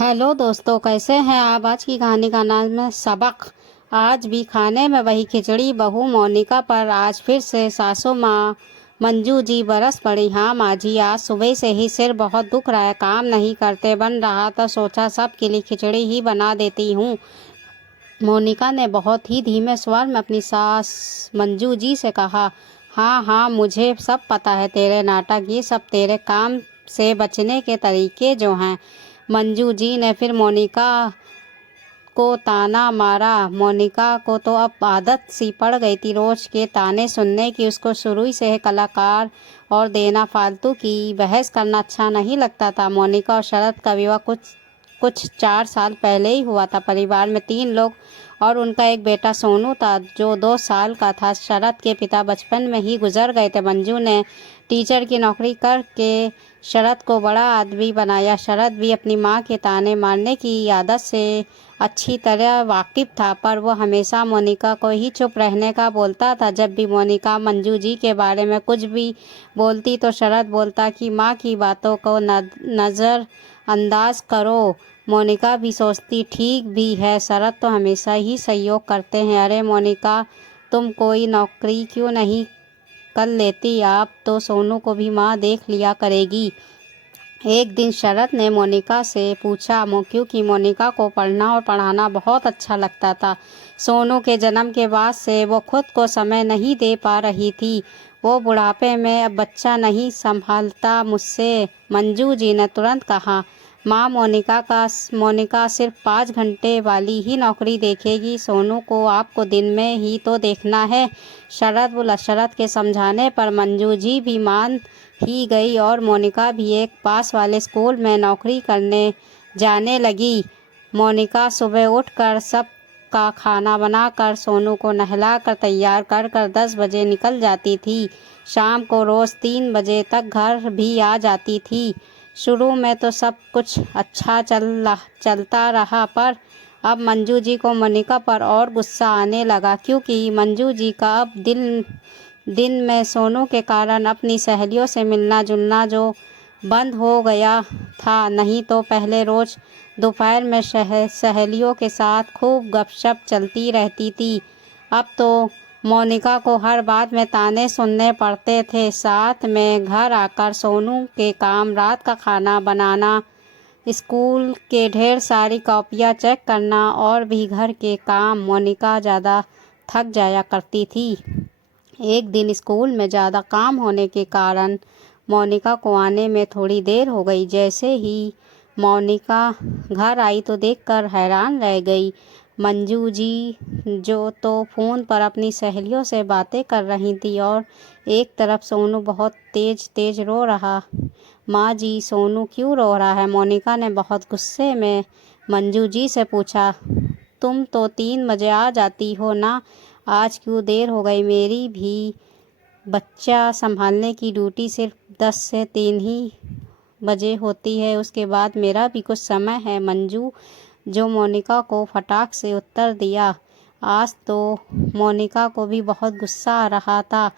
Hello दोस्तों, कैसे हैं आप। आज की कहानी का नाम है सबक। आज भी खाने में वही खिचड़ी। बहू मोनिका पर आज फिर से सासू माँ मंजू जी बरस पड़ी। हाँ माँ जी, आज सुबह से ही सिर बहुत दुख रहा है, काम नहीं करते बन रहा, तो सोचा सब के लिए खिचड़ी ही बना देती हूँ। मोनिका ने बहुत ही धीमे स्वर में अपनी सास मंजू जी से कहा। हाँ हाँ, मुझे सब पता है, तेरे नाटक, ये सब तेरे काम से बचने के तरीके जो हैं। मंजू जी ने फिर मोनिका को ताना मारा। मोनिका को तो अब आदत सी पड़ गई थी रोज के ताने सुनने की। उसको शुरू से है कलाकार और देना फालतू की बहस करना अच्छा नहीं लगता था। मोनिका और शरद का विवाह कुछ 4 साल पहले ही हुआ था। परिवार में 3 लोग और उनका एक बेटा सोनू था जो 2 साल का था। शरद के पिता बचपन में ही गुजर गए थे। मंजू ने टीचर की नौकरी करके शरद को बड़ा आदमी बनाया। शरद भी अपनी माँ के ताने मारने की आदत से अच्छी तरह वाकिफ था, पर वो हमेशा मोनिका को ही चुप रहने का बोलता था। जब भी मोनिका मंजू जी के बारे में कुछ भी बोलती तो शरद बोलता कि माँ की बातों को नज़र अंदाज करो। मोनिका भी सोचती ठीक भी है, शरद तो हमेशा ही सहयोग करते हैं। अरे मोनिका, तुम कोई नौकरी क्यों नहीं कर लेती, आप तो सोनू को भी माँ देख लिया करेगी। एक दिन शरद ने मोनिका से पूछा, क्योंकि मोनिका को पढ़ना और पढ़ाना बहुत अच्छा लगता था। सोनू के जन्म के बाद से वो खुद को समय नहीं दे पा रही थी। वो बुढ़ापे में अब बच्चा नहीं संभालता मुझसे। मंजू जी ने तुरंत कहा। माँ, मोनिका सिर्फ 5 घंटे वाली ही नौकरी देखेगी। सोनू को आपको दिन में ही तो देखना है। शरद बोला। शरद के समझाने पर मंजू जी भी मान ही गई और मोनिका भी एक पास वाले स्कूल में नौकरी करने जाने लगी। मोनिका सुबह उठकर सब का खाना बनाकर सोनू को नहलाकर तैयार कर 10 बजे निकल जाती थी। शाम को रोज़ 3 बजे तक घर भी आ जाती थी। शुरू में तो सब कुछ अच्छा चलता रहा, पर अब मंजू जी को मोनिका पर और गुस्सा आने लगा, क्योंकि मंजू जी का अब दिन में सोनू के कारण अपनी सहेलियों से मिलना जुलना जो बंद हो गया था। नहीं तो पहले रोज़ दोपहर में सहेलियों के साथ खूब गपशप चलती रहती थी। अब तो मोनिका को हर बात में ताने सुनने पड़ते थे। साथ में घर आकर सोनू के काम, रात का खाना बनाना, स्कूल के ढेर सारी कॉपियाँ चेक करना और भी घर के काम। मोनिका ज़्यादा थक जाया करती थी। एक दिन स्कूल में ज़्यादा काम होने के कारण मोनिका को आने में थोड़ी देर हो गई। जैसे ही मोनिका घर आई तो देखकर हैरान रह गई। मंजू जी जो तो फ़ोन पर अपनी सहेलियों से बातें कर रही थी और एक तरफ सोनू बहुत तेज रो रहा। माँ जी, सोनू क्यों रो रहा है? मोनिका ने बहुत गुस्से में मंजू जी से पूछा। तुम तो 3 बजे आ जाती हो ना, आज क्यों देर हो गई? मेरी भी बच्चा संभालने की ड्यूटी सिर्फ 10 से 3 ही बजे होती है, उसके बाद मेरा भी कुछ समय है। मंजू जो मोनिका को फटाक से उत्तर दिया। आज तो मोनिका को भी बहुत गुस्सा आ रहा था।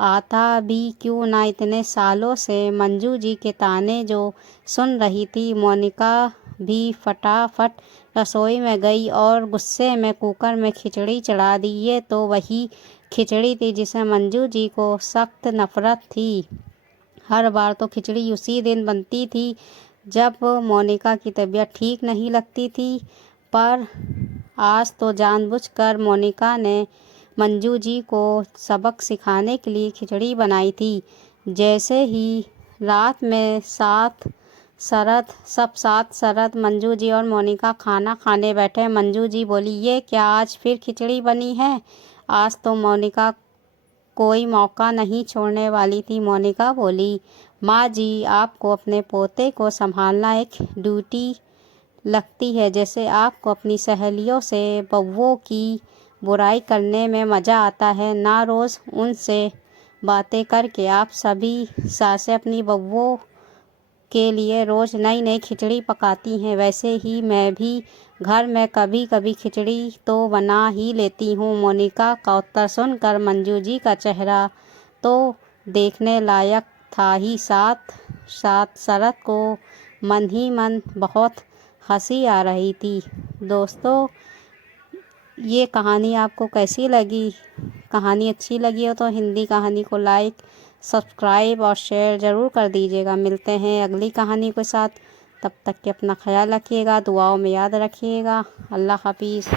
आता भी क्यों ना, इतने सालों से मंजू जी के ताने जो सुन रही थी। मोनिका भी फटाफट रसोई में गई और गुस्से में कुकर में खिचड़ी चढ़ा दी। ये तो वही खिचड़ी थी जिसे मंजू जी को सख्त नफरत थी। हर बार तो खिचड़ी उसी दिन बनती थी जब मोनिका की तबीयत ठीक नहीं लगती थी, पर आज तो जानबूझकर मोनिका ने मंजू जी को सबक सिखाने के लिए खिचड़ी बनाई थी। जैसे ही रात में शरद, मंजू जी और मोनिका खाना खाने बैठे, मंजू जी बोली, ये क्या आज फिर खिचड़ी बनी है? आज तो मोनिका कोई मौका नहीं छोड़ने वाली थी। मोनिका बोली, माँ जी, आपको अपने पोते को संभालना एक ड्यूटी लगती है, जैसे आपको अपनी सहेलियों से बउओं की बुराई करने में मज़ा आता है ना। रोज़ उनसे बातें करके आप सभी सासें अपनी बउओं के लिए रोज़ नई नई खिचड़ी पकाती हैं। वैसे ही मैं भी घर में कभी कभी खिचड़ी तो बना ही लेती हूँ। मोनिका का उत्तर सुनकर मंजू जी का चेहरा तो देखने लायक था ही, साथ साथ शरद को मन ही मन बहुत हंसी आ रही थी। दोस्तों, ये कहानी आपको कैसी लगी? कहानी अच्छी लगी हो तो हिंदी कहानी को लाइक, सब्सक्राइब और शेयर ज़रूर कर दीजिएगा। मिलते हैं अगली कहानी के साथ। तब तक के अपना ख्याल रखिएगा, दुआओं में याद रखिएगा। अल्लाह हाफिज़।